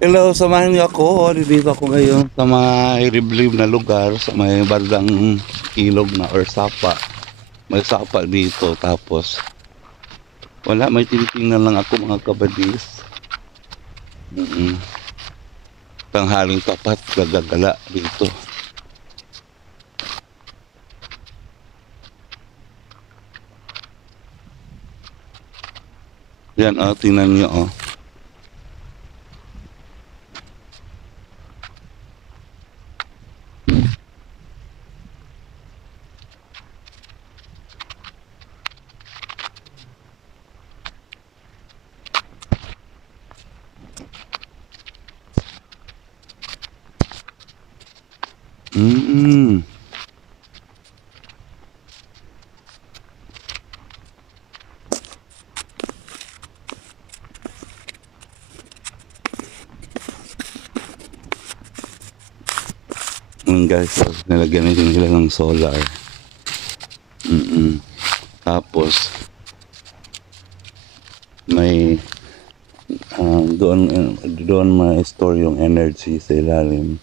Hello, samahan niyo ako. Dito ako ngayon sa mga iriblib na lugar, sa may bandang ilog na or sapa. May sapa dito. Tapos, wala, may tinitingnan lang ako mga kabadis. Tanghaling tapat, gagagala dito. Yan, tingnan niyo, Mm. Guys, nilagyan nila ng solar. Tapos may doon ma-store yung energy sa ilalim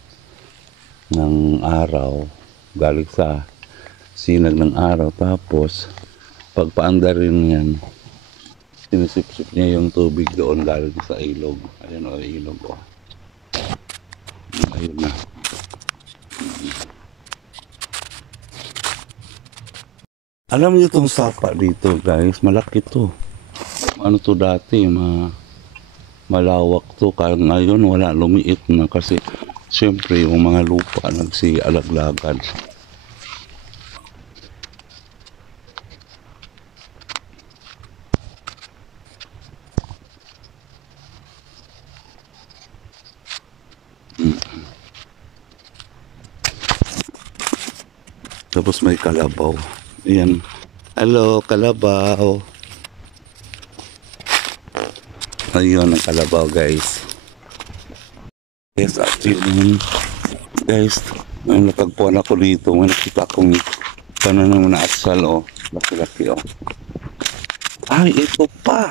ng araw galing sa sinag ng araw. Tapos pagpaandar rin yan, sinisip-sip niya yung tubig doon galing sa ilog. Ayun o, ilog o. Ayun na. Alam niyo itong sapa dito guys, malaki to. Ano to dati, malawak to. Kaya ngayon wala, lumiit na kasi siyempre yung mga lupa nagsialaglagan. Tapos may kalabaw. Ayan. Hello, kalabaw. Ayun ang kalabaw guys. Yes, actually guys, may natagpuan ako dito. May nakita akong pananong na atsal o. Laki-laki o. Ay, ito pa.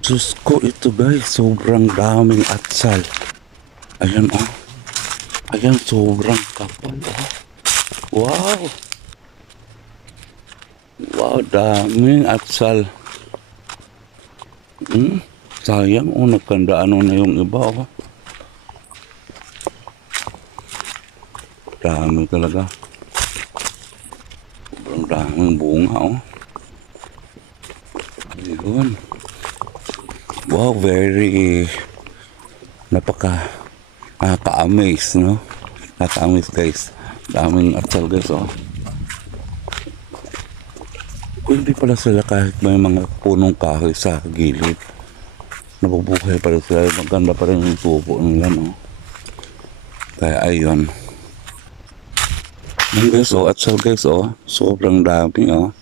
Diyos ko, ito guys. Sobrang daming atsal. Ayan o. Ayan, sobrang kapal o. Wow. Wow, daming atsal. Sayang o, nagkandaan na yung iba o. Dami talaga. Sobrang daming bunga o. Ayun. Wow, very nakaka-amaze, no? Nakaka-amaze guys. Daming atsal guys oh. Pwede pala sila kahit may mga punong kahoy sa gilid. Nabubuhay pa rin sila. Maganda pa rin yung tubo nila, no? Kaya ayun. Guys oh, atsal guys oh. Sobrang dami oh.